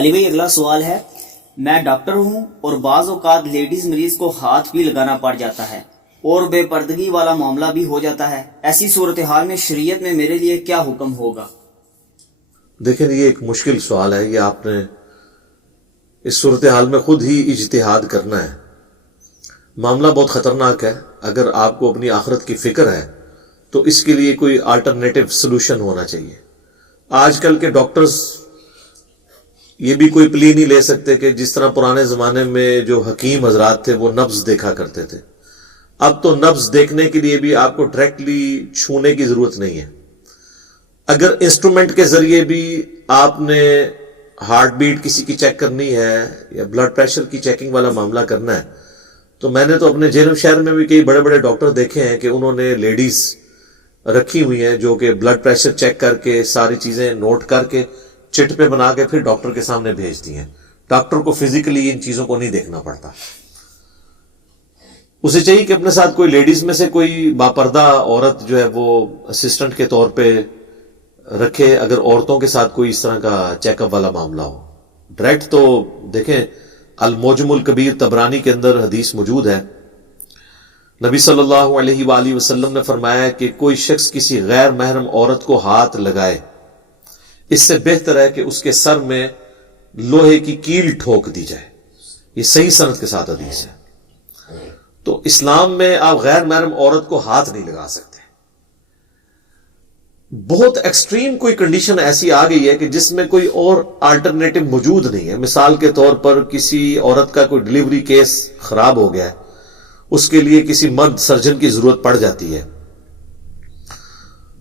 علی بھائی اگلا سوال ہے، میں ڈاکٹر ہوں اور بعض اوقات لیڈیز مریض کو ہاتھ بھی لگانا پڑ جاتا ہے اور بے پردگی والا معاملہ بھی ہو جاتا ہے، ایسی صورتحال میں شریعت میں میرے لیے کیا حکم ہوگا؟ دیکھیں یہ ایک مشکل سوال ہے، یہ آپ نے اس صورتحال میں خود ہی اجتہاد کرنا ہے۔ معاملہ بہت خطرناک ہے۔ اگر آپ کو اپنی آخرت کی فکر ہے تو اس کے لیے کوئی آلٹرنیٹو سلوشن ہونا چاہیے۔ آج کل کے ڈاکٹرز یہ بھی کوئی پلی نہیں لے سکتے کہ جس طرح پرانے زمانے میں جو حکیم حضرات تھے وہ نبض دیکھا کرتے تھے، اب تو نبض دیکھنے کے لیے بھی آپ کو ڈائریکٹلی چھونے کی ضرورت نہیں ہے۔ اگر انسٹرومنٹ کے ذریعے بھی آپ نے ہارٹ بیٹ کسی کی چیک کرنی ہے یا بلڈ پریشر کی چیکنگ والا معاملہ کرنا ہے تو میں نے تو اپنے جنم شہر میں بھی کئی بڑے بڑے ڈاکٹر دیکھے ہیں کہ انہوں نے لیڈیز رکھی ہوئی ہیں جو کہ بلڈ پریشر چیک کر کے ساری چیزیں نوٹ کر کے چٹ پہ بنا کے پھر ڈاکٹر کے سامنے بھیج دی ہیں۔ ڈاکٹر کو فزیکلی ان چیزوں کو نہیں دیکھنا پڑتا، اسے چاہیے کہ اپنے ساتھ کوئی لیڈیز میں سے کوئی باپردہ عورت جو ہے وہ اسسٹنٹ کے طور پہ رکھے، اگر عورتوں کے ساتھ کوئی اس طرح کا چیک اپ والا معاملہ ہو۔ ڈائریکٹ تو دیکھیں المعجم الکبیر طبرانی کے اندر حدیث موجود ہے، نبی صلی اللہ علیہ وآلہ وسلم نے فرمایا کہ کوئی شخص کسی غیر محرم عورت کو ہاتھ لگائے، اس سے بہتر ہے کہ اس کے سر میں لوہے کی کیل ٹھوک دی جائے۔ یہ صحیح سند کے ساتھ حدیث ہے۔ تو اسلام میں آپ غیر محرم عورت کو ہاتھ نہیں لگا سکتے۔ بہت ایکسٹریم کوئی کنڈیشن ایسی آ گئی ہے کہ جس میں کوئی اور آلٹرنیٹو موجود نہیں ہے۔ مثال کے طور پر کسی عورت کا کوئی ڈیلیوری کیس خراب ہو گیا ہے، اس کے لیے کسی مرد سرجن کی ضرورت پڑ جاتی ہے،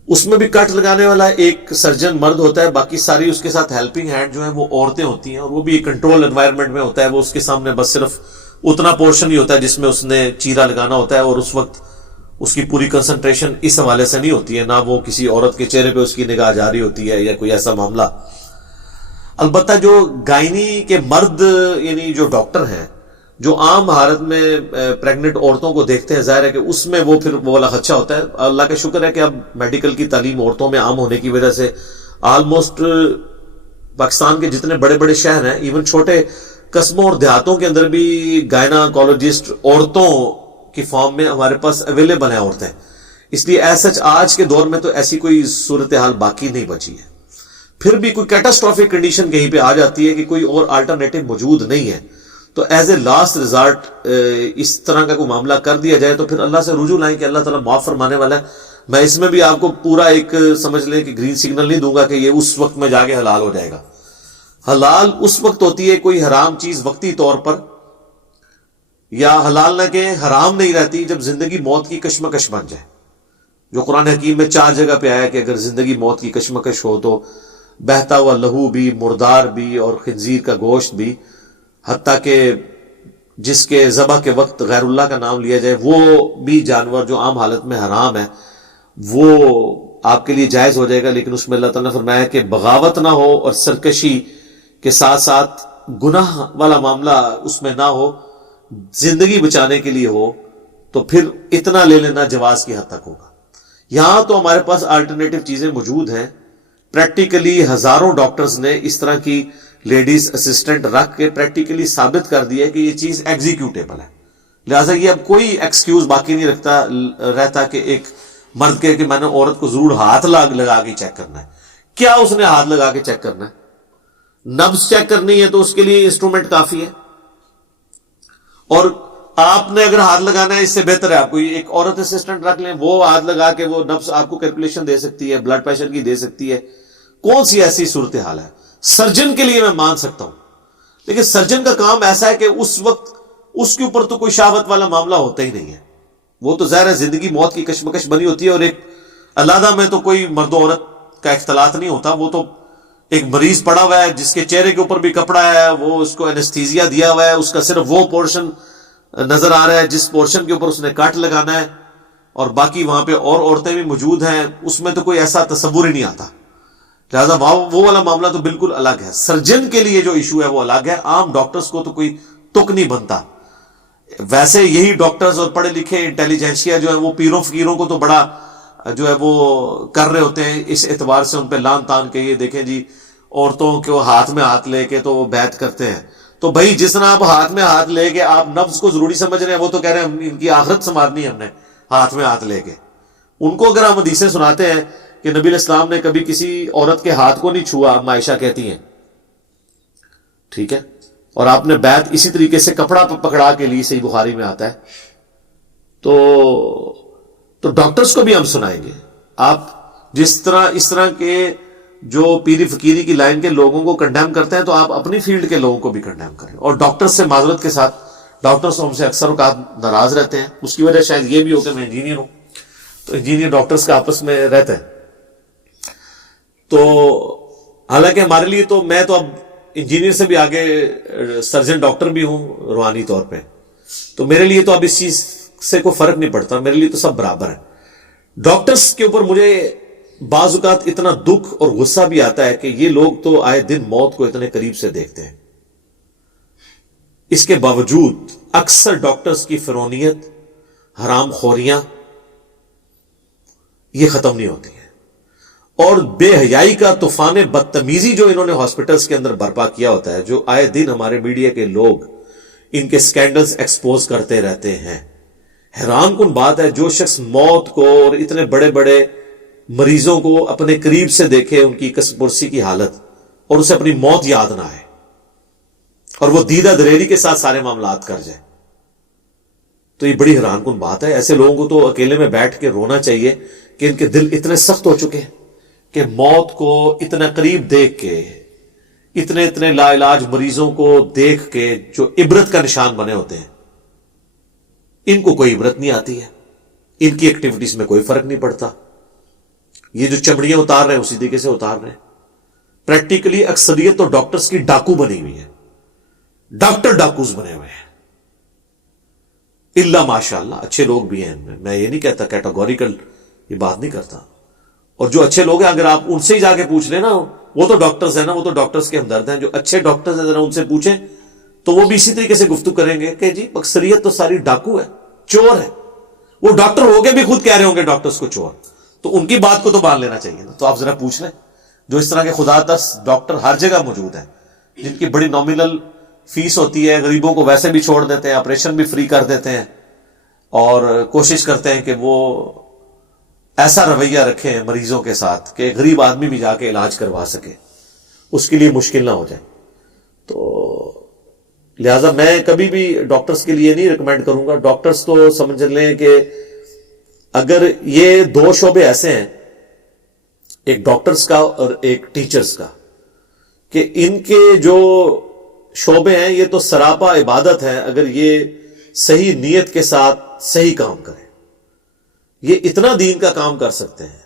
اس میں بھی کٹ لگانے والا ایک سرجن مرد ہوتا ہے، باقی ساری اس کے ساتھ ہیلپنگ ہینڈ جو ہیں وہ عورتیں ہوتی ہیں، اور وہ بھی ایک کنٹرول انوائرمنٹ میں ہوتا ہے۔ وہ اس کے سامنے بس صرف اتنا پورشن ہی ہوتا ہے جس میں اس نے چیرا لگانا ہوتا ہے، اور اس وقت اس کی پوری کنسنٹریشن اس حوالے سے نہیں ہوتی ہے، نہ وہ کسی عورت کے چہرے پہ اس کی نگاہ جاری ہوتی ہے یا کوئی ایسا معاملہ۔ البتہ جو گائنی کے مرد یعنی جو ڈاکٹر ہیں جو عام حالت میں پریگننٹ عورتوں کو دیکھتے ہیں، ظاہر ہے کہ اس میں وہ پھر وہ والا خدشہ ہوتا ہے۔ اللہ کا شکر ہے کہ اب میڈیکل کی تعلیم عورتوں میں عام ہونے کی وجہ سے آلموسٹ پاکستان کے جتنے بڑے بڑے شہر ہیں، ایون چھوٹے قصبوں اور دیہاتوں کے اندر بھی گائناکولوجسٹ عورتوں کی فارم میں ہمارے پاس اویلیبل ہیں عورتیں۔ اس لیے ایسا آج کے دور میں تو ایسی کوئی صورتحال باقی نہیں بچی ہے۔ پھر بھی کوئی کیٹاسٹرافک کنڈیشن کہیں پہ آ جاتی ہے کہ کوئی اور آلٹرنیٹو موجود نہیں ہے تو ایز اے لاسٹ ریزارٹ اس طرح کا کوئی معاملہ کر دیا جائے تو پھر اللہ سے رجوع لائیں کہ اللہ تعالیٰ معاف فرمانے والا ہے۔ میں اس میں بھی آپ کو پورا ایک سمجھ لیں کہ گرین سگنل نہیں دوں گا کہ یہ اس وقت میں جا کے حلال ہو جائے گا۔ حلال اس وقت ہوتی ہے کوئی حرام چیز وقتی طور پر، یا حلال نہ کہ حرام نہیں رہتی جب زندگی موت کی کشمکش بن جائے، جو قرآن حکیم میں 4 جگہ پہ آیا کہ اگر زندگی موت کی کشمکش ہو تو بہتا ہوا لہو بھی، مردار بھی اور خنزیر کا گوشت بھی، حتیٰ کہ جس کے ذبح کے وقت غیر اللہ کا نام لیا جائے وہ بھی جانور جو عام حالت میں حرام ہے وہ آپ کے لیے جائز ہو جائے گا، لیکن اس میں اللہ تعالیٰ نے فرمایا کہ بغاوت نہ ہو اور سرکشی کے ساتھ ساتھ گناہ والا معاملہ اس میں نہ ہو، زندگی بچانے کے لیے ہو تو پھر اتنا لے لینا جواز کی حد تک ہوگا۔ یہاں تو ہمارے پاس آلٹرنیٹو چیزیں موجود ہیں، پریکٹیکلی ہزاروں ڈاکٹرز نے اس طرح کی لیڈیز اسسٹنٹ رکھ کے پریکٹیکلی ثابت کر دیا کہ یہ چیز ایگزیکیوٹیبل ہے، لہٰذا یہ اب کوئی ایکسکیوز باقی نہیں رہتا کہ ایک مرد کہ میں نے عورت کو ضرور ہاتھ لگا کے چیک کرنا ہے۔ کیا اس نے ہاتھ لگا کے چیک کرنا ہے؟ نبض چیک کرنی ہے تو اس کے لیے انسٹرومنٹ کافی ہے، اور آپ نے اگر ہاتھ لگانا ہے اس سے بہتر ہے آپ کو ایک عورت اسسٹنٹ رکھ لیں، وہ ہاتھ لگا کے وہ نبض آپ کو کیلکولیشن دے سکتی ہے، بلڈ پریشر کی دے سکتی ہے۔ کون سی ایسی صورتحال ہے؟ سرجن کے لیے میں مان سکتا ہوں، لیکن سرجن کا کام ایسا ہے کہ اس وقت اس کے اوپر تو کوئی شہوت والا معاملہ ہوتا ہی نہیں ہے، وہ تو ظاہر ہے زندگی موت کی کشمکش بنی ہوتی ہے، اور ایک علیحدہ میں تو کوئی مرد و عورت کا اختلاط نہیں ہوتا، وہ تو ایک مریض پڑا ہوا ہے جس کے چہرے کے اوپر بھی کپڑا ہے، وہ اس کو انیستھیزیا دیا ہوا ہے، اس کا صرف وہ پورشن نظر آ رہا ہے جس پورشن کے اوپر اس نے کٹ لگانا ہے، اور باقی وہاں پہ اور عورتیں بھی موجود ہیں، اس میں تو کوئی ایسا تصور ہی نہیں آتا، لہٰذا وہ والا معاملہ تو بالکل الگ ہے۔ سرجن کے لیے جو ایشو ہے وہ الگ ہے، عام ڈاکٹرز کو تو کوئی تک نہیں بنتا۔ ویسے یہی ڈاکٹرز اور پڑھے لکھے انٹیلیجنشیا جو ہے وہ پیروں فقیروں کو تو بڑا جو ہے وہ کر رہے ہوتے ہیں، اس اعتبار سے ان پہ لان تان کے یہ دیکھیں جی عورتوں کو ہاتھ میں ہاتھ لے کے تو وہ بیعت کرتے ہیں. تو بھائی جس طرح آپ ہاتھ میں ہاتھ لے کے آپ نفس کو ضروری سمجھ رہے ہیں, وہ تو کہہ رہے ہیں ان کی آخرت سنوارنی ہے ہم نے ہاتھ میں ہاتھ لے کے. ان کو اگر ہم حدیثیں سناتے ہیں کہ نبی علیہ السلام نے کبھی کسی عورت کے ہاتھ کو نہیں چھوا, عائشہ کہتی ہیں, ٹھیک ہے, اور آپ نے بیعت اسی طریقے سے کپڑا پکڑا کے لی, صحیح بخاری میں آتا ہے. تو ڈاکٹرز کو بھی ہم سنائیں گے. آپ جس طرح اس طرح کے جو پیری فقیری کی لائن کے لوگوں کو کنڈیم کرتے ہیں, تو آپ اپنی فیلڈ کے لوگوں کو بھی کنڈیم کریں. اور ڈاکٹرز سے معذرت کے ساتھ, ڈاکٹرز ہم سے اکثر اوقات ناراض رہتے ہیں. اس کی وجہ شاید یہ بھی ہو کہ میں انجینئر ہوں, تو انجینئر ڈاکٹرز کا آپس میں رہتے ہیں. تو حالانکہ ہمارے لیے تو, میں تو اب انجینئر سے بھی آگے سرجن ڈاکٹر بھی ہوں روحانی طور پہ, تو میرے لیے تو اب اس چیز سے کوئی فرق نہیں پڑتا, میرے لیے تو سب برابر ہے. ڈاکٹرز کے اوپر مجھے بعض اوقات اتنا دکھ اور غصہ بھی آتا ہے کہ یہ لوگ تو آئے دن موت کو اتنے قریب سے دیکھتے ہیں, اس کے باوجود اکثر ڈاکٹرز کی فرونیت, حرام خوریاں یہ ختم نہیں ہوتی ہیں. اور بے حیائی کا طوفان بدتمیزی جو انہوں نے ہاسپٹلز کے اندر برپا کیا ہوتا ہے, جو آئے دن ہمارے میڈیا کے لوگ ان کے سکینڈلز ایکسپوز کرتے رہتے ہیں. حیران کن بات ہے, جو شخص موت کو اور اتنے بڑے بڑے مریضوں کو اپنے قریب سے دیکھے, ان کی کس پرسی کی حالت, اور اسے اپنی موت یاد نہ آئے, اور وہ دیدہ دریری کے ساتھ سارے معاملات کر جائے, تو یہ بڑی حیران کن بات ہے. ایسے لوگوں کو تو اکیلے میں بیٹھ کے رونا چاہیے کہ ان کے دل اتنے سخت ہو چکے ہیں کہ موت کو اتنا قریب دیکھ کے, اتنے لا علاج مریضوں کو دیکھ کے جو عبرت کا نشان بنے ہوتے ہیں, ان کو کوئی عبرت نہیں آتی ہے, ان کی ایکٹیویٹیز میں کوئی فرق نہیں پڑتا. یہ جو چمڑیاں اتار رہے ہیں اسی طریقے سے اتار رہے ہیں. پریکٹیکلی اکثریت تو ڈاکٹرز کی ڈاکو بنی ہوئی ہے, ڈاکٹر ڈاکوز بنے ہوئے ہیں. اللہ ماشاء اللہ اچھے لوگ بھی ہیں ان میں یہ نہیں کہتا, کیٹاگوریکل یہ بات نہیں کرتا. اور جو اچھے لوگ ہیں اگر آپ ان سے ہی جا کے پوچھ لیں نا, وہ تو ڈاکٹرز ہیں نا, وہ تو ڈاکٹرز کے ہمدرد ہیں. جو اچھے ڈاکٹرز ہیں ذرا ان سے پوچھیں تو وہ بھی اسی طریقے سے گفتگو کریں گے کہ جی اکثریت تو ساری ڈاکو ہے, چور ہے. وہ ڈاکٹر ہو کے بھی خود کہہ رہے ہوں گے ڈاکٹرز کو چور, تو ان کی بات کو تو مان لینا چاہیے نا. تو آپ ذرا پوچھ لیں, جو اس طرح کے خدا ترس ڈاکٹر ہر جگہ موجود ہیں, جن کی بڑی نامنل فیس ہوتی ہے, غریبوں کو ویسے بھی چھوڑ دیتے ہیں, آپریشن بھی فری کر دیتے ہیں, اور کوشش کرتے ہیں کہ وہ ایسا رویہ رکھیں مریضوں کے ساتھ کہ غریب آدمی بھی جا کے علاج کروا سکے, اس کے لیے مشکل نہ ہو جائے. تو لہذا میں کبھی بھی ڈاکٹرز کے لیے نہیں ریکمینڈ کروں گا. ڈاکٹرز تو سمجھ لیں کہ اگر یہ دو شعبے ایسے ہیں, ایک ڈاکٹرز کا اور ایک ٹیچرز کا, کہ ان کے جو شعبے ہیں یہ تو سراپا عبادت ہے. اگر یہ صحیح نیت کے ساتھ صحیح کام کریں, یہ اتنا دین کا کام کر سکتے ہیں,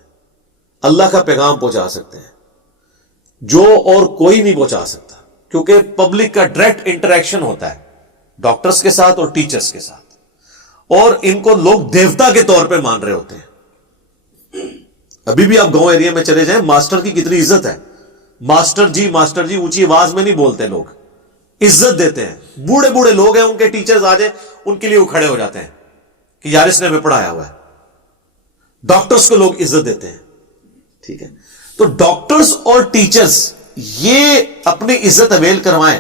اللہ کا پیغام پہنچا سکتے ہیں جو اور کوئی نہیں پہنچا سکتا, کیونکہ پبلک کا ڈائریکٹ انٹریکشن ہوتا ہے ڈاکٹرز کے ساتھ اور ٹیچرز کے ساتھ, اور ان کو لوگ دیوتا کے طور پہ مان رہے ہوتے ہیں. ابھی بھی آپ گاؤں ایریا میں چلے جائیں, ماسٹر کی کتنی عزت ہے. ماسٹر جی اونچی آواز میں نہیں بولتے لوگ, عزت دیتے ہیں. بوڑھے بوڑھے لوگ ہیں, ان کے ٹیچرز آ جائیں ان کے لیے وہ کھڑے ہو جاتے ہیں کہ یار اس نے ہمیں پڑھایا ہوا ہے. ڈاکٹرز کو لوگ عزت دیتے ہیں, ٹھیک ہے. تو ڈاکٹرز اور ٹیچرز یہ اپنی عزت اویل کروائیں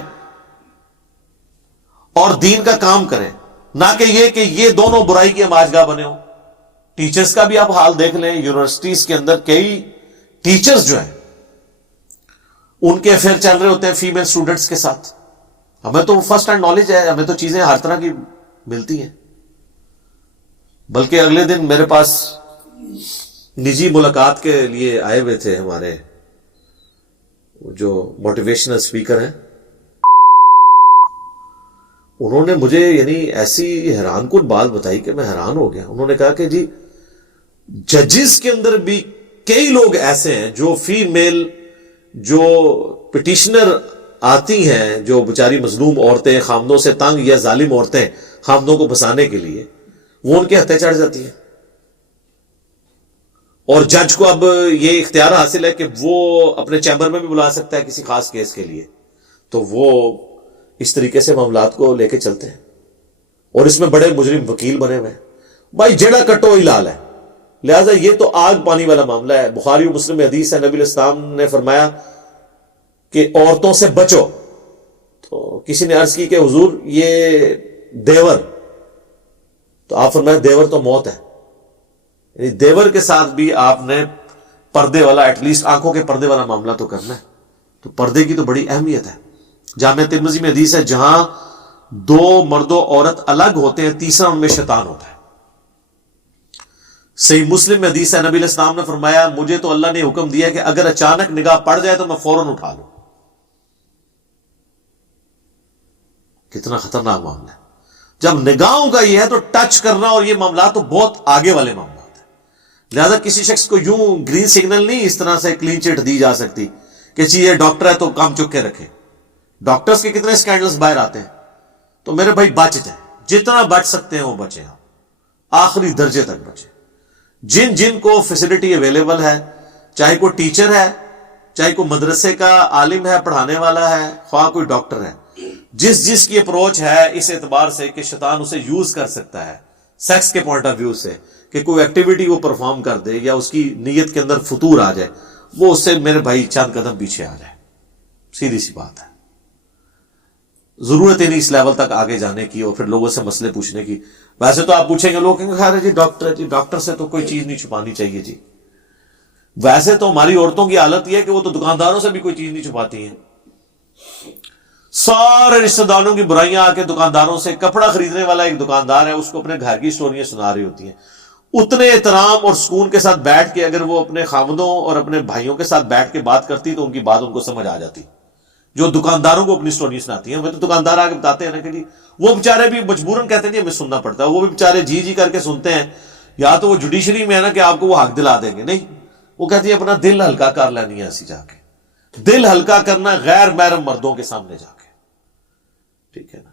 اور دین کا کام کریں, نہ کہ یہ دونوں برائی کی آماجگاہ بنے ہوں. ٹیچرز کا بھی آپ حال دیکھ لیں, یونیورسٹیز کے اندر کئی ٹیچرز جو ہیں ان کے افیئر چل رہے ہوتے ہیں فیمیل اسٹوڈنٹس کے ساتھ. ہمیں تو فرسٹ ہینڈ نالج ہے, ہمیں تو چیزیں ہر طرح کی ملتی ہیں. بلکہ اگلے دن میرے پاس نجی ملاقات کے لیے آئے ہوئے تھے ہمارے جو موٹیویشنل اسپیکر ہیں. انہوں نے مجھے یعنی ایسی حیران کن بات بتائی کہ میں حیران ہو گیا. انہوں نے کہا کہ جی ججز کے اندر بھی کئی لوگ ایسے ہیں جو فیمیل جو پٹیشنر آتی ہیں, جو بیچاری مظلوم عورتیں, خامدوں سے تنگ یا ظالم عورتیں خامدوں کو بسانے کے لیے, وہ ان کے ہتھے چڑھ جاتی ہیں. اور جج کو اب یہ اختیار حاصل ہے کہ وہ اپنے چیمبر میں بھی بلا سکتا ہے کسی خاص کیس کے لیے, تو وہ اس طریقے سے معاملات کو لے کے چلتے ہیں. اور اس میں بڑے مجرم وکیل بنے ہوئے ہیں. بھائی جڑا کٹو ہی لال ہے. لہذا یہ تو آگ پانی والا معاملہ ہے. بخاری و مسلم میں حدیث ہے, نبی علیہ السلام نے فرمایا کہ عورتوں سے بچو. تو کسی نے عرض کی کہ حضور یہ دیور، تو آپ فرمایا دیور تو موت ہے. یعنی دیور کے ساتھ بھی آپ نے پردے والا، ایٹ لیسٹ آنکھوں کے پردے والا معاملہ تو کرنا ہے. تو پردے کی تو بڑی اہمیت ہے. جامع ترمذی میں حدیث ہے جہاں دو مرد و عورت الگ ہوتے ہیں تیسرا ان میں شیطان ہوتا ہے. صحیح مسلم میں حدیث ہے نبی علیہ السلام نے فرمایا مجھے تو اللہ نے حکم دیا کہ اگر اچانک نگاہ پڑ جائے تو میں فوراً اٹھا لوں. کتنا خطرناک معاملہ ہے. جب نگاہوں کا یہ ہے تو ٹچ کرنا اور یہ معاملات تو بہت آگے والے معاملات ہیں. لہذا کسی شخص کو یوں گرین سگنل نہیں اس طرح سے کلین چٹ دی جا سکتی کہ جی یہ ڈاکٹر ہے تو کام چک کے رکھے. ڈاکٹرز کے کتنے سکینڈلز باہر آتے ہیں. تو میرے بھائی بچ جائیں، جتنا بچ سکتے ہیں وہ بچیں، آخری درجے تک بچیں. جن جن کو فیسلٹی اویلیبل ہے، چاہے کوئی ٹیچر ہے، چاہے کوئی مدرسے کا عالم ہے پڑھانے والا ہے، خواہ کوئی ڈاکٹر ہے، جس کی اپروچ ہے اس اعتبار سے کہ شیطان اسے یوز کر سکتا ہے سیکس کے پوائنٹ آف ویو سے کہ کوئی ایکٹیویٹی وہ پرفارم کر دے یا اس کی نیت کے اندر فتور آ جائے، وہ اس سے میرے بھائی چند قدم پیچھے آ جائے. سیدھی سی بات ہے. ضرورت ہی نہیں اس لیول تک آگے جانے کی اور پھر لوگوں سے مسئلے پوچھنے کی. ویسے تو آپ پوچھیں گے لوگ کہیں گے خیر ہے جی ڈاکٹر ہے جی، ڈاکٹر سے تو کوئی چیز نہیں چھپانی چاہیے جی. ویسے تو ہماری عورتوں کی حالت یہ ہے کہ وہ تو دکانداروں سے بھی کوئی چیز نہیں چھپاتی ہیں. سارے رشتہ داروں کی برائیاں آ کے دکانداروں سے، کپڑا خریدنے والا ایک دکاندار ہے اس کو اپنے گھر کی سٹوریاں سنا رہی ہوتی ہیں. اتنے احترام اور سکون کے ساتھ بیٹھ کے اگر وہ اپنے خاوندوں اور اپنے بھائیوں کے ساتھ بیٹھ کے بات کرتی تو ان کی بات ان کو سمجھ آ جاتی. جو دکانداروں کو اپنی سٹوری سناتی ہیں، وہ تو دکاندار آگے بتاتے ہیں نا کہ جی وہ بیچارے بھی مجبوراً کہتے ہیں جی ہمیں سننا پڑتا ہے. وہ بھی بیچارے جی جی کر کے سنتے ہیں. یا تو وہ جوڈیشری میں ہے نا کہ آپ کو وہ حق دلا دیں گے، نہیں، وہ کہتی ہے اپنا دل ہلکا کر لینی ہے ایسی جا کے. دل ہلکا کرنا غیر محرم مردوں کے سامنے جا کے، ٹھیک ہے نا.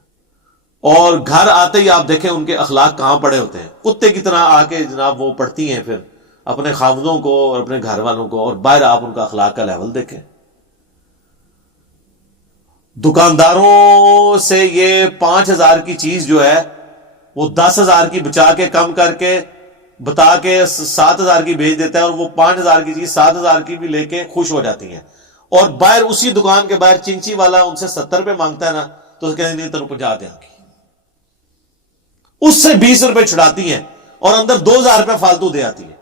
اور گھر آتے ہی آپ دیکھیں ان کے اخلاق کہاں پڑے ہوتے ہیں. کتے کی طرح آ کے جناب وہ پڑھتی ہیں پھر اپنے خاوندوں کو اور اپنے گھر والوں کو، اور باہر آپ ان کا اخلاق کا لیول دیکھیں. دکانداروں سے یہ 5,000 کی چیز جو ہے وہ 10,000 کی بچا کے کم کر کے بتا کے 7,000 کی بھیج دیتا ہے، اور وہ 5,000 کی چیز 7,000 کی بھی لے کے خوش ہو جاتی ہیں. اور باہر اسی دکان کے باہر چنچی والا ان سے 70 روپے مانگتا ہے نا تو اس کہتے ہیں نہیں تر 50 دیں گی، اس سے 20 روپے چھڑاتی ہیں اور اندر 2,000 روپے فالتو دے آتی ہیں.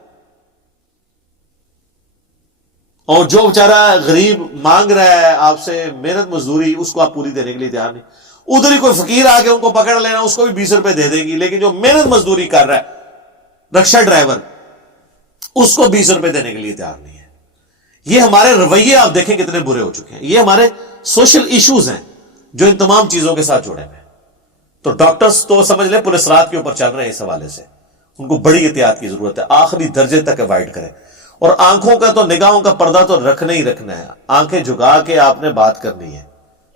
اور جو بیچارہ غریب مانگ رہا ہے آپ سے محنت مزدوری، اس کو آپ پوری دینے کے لیے تیار نہیں. ادھر ہی کوئی فقیر آ کے ان کو پکڑ لینا، اس کو بھی 20 روپے دے دے گی. لیکن جو محنت مزدوری کر رہا ہے رکشہ ڈرائیور، اس کو 20 روپے دینے کے لیے تیار نہیں ہے. یہ ہمارے رویے آپ دیکھیں کتنے برے ہو چکے ہیں. یہ ہمارے سوشل ایشوز ہیں جو ان تمام چیزوں کے ساتھ جڑے ہوئے ہیں. تو ڈاکٹرز تو سمجھ لیں پولیس رات کے اوپر چل رہے ہیں اس حوالے سے. ان کو بڑی احتیاط کی ضرورت ہے، آخری درجے تک اوائڈ کریں. اور آنکھوں کا تو نگاہوں کا پردہ تو رکھنا ہی رکھنا ہے. آنکھیں جھکا کے آپ نے بات کرنی ہے،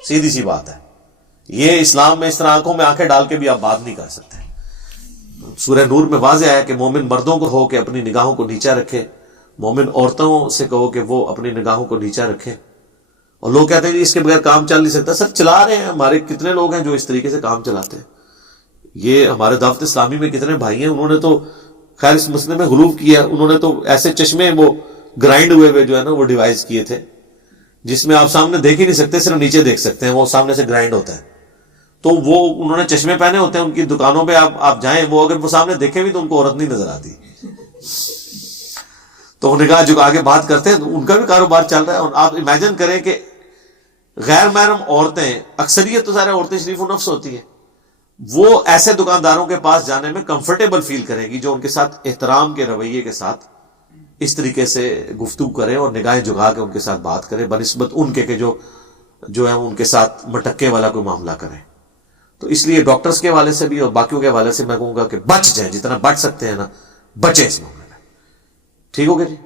سیدھی سی بات ہے. یہ اسلام میں اس طرح آنکھوں میں آنکھیں ڈال کے بھی آپ بات نہیں کر سکتے. سورہ نور میں واضح ہے کہ مومن مردوں کو ہو کہ اپنی نگاہوں کو نیچا رکھے، مومن عورتوں سے کہو کہ وہ اپنی نگاہوں کو نیچا رکھیں. اور لوگ کہتے ہیں کہ اس کے بغیر کام چل نہیں سکتا. سر چلا رہے ہیں، ہمارے کتنے لوگ ہیں جو اس طریقے سے کام چلاتے ہیں. یہ ہمارے دعوت اسلامی میں کتنے بھائی ہیں، انہوں نے تو خیر اس مسئلے میں غلو کیا. انہوں نے تو ایسے چشمے وہ گرائنڈ ہوئے جو ہے نا وہ ڈیوائز کیے تھے جس میں آپ سامنے دیکھ ہی نہیں سکتے، صرف نیچے دیکھ سکتے ہیں، وہ سامنے سے گرائنڈ ہوتا ہے. تو وہ انہوں نے چشمے پہنے ہوتے ہیں. ان کی دکانوں پہ آپ جائیں، وہ اگر وہ سامنے دیکھیں بھی تو ان کو عورت نہیں نظر آتی. تو وہ نگاہ جھکا کے بات کرتے ہیں، تو ان کا بھی کاروبار چل رہا ہے. اور آپ امیجن کریں کہ غیر محرم عورتیں، اکثریت تو سارے عورتیں شریف و نفس ہوتی ہیں، وہ ایسے دکانداروں کے پاس جانے میں کمفرٹیبل فیل کریں گی جو ان کے ساتھ احترام کے رویے کے ساتھ اس طریقے سے گفتگو کریں اور نگاہیں جھکا کے ان کے ساتھ بات کریں، بنسبت ان کے کہ جو ہے ان کے ساتھ مٹکے والا کوئی معاملہ کریں. تو اس لیے ڈاکٹرز کے حوالے سے بھی اور باقیوں کے حوالے سے میں کہوں گا کہ بچ جائیں، جتنا بچ سکتے ہیں نا بچیں اس معاملے میں. ٹھیک ہو گیا جی.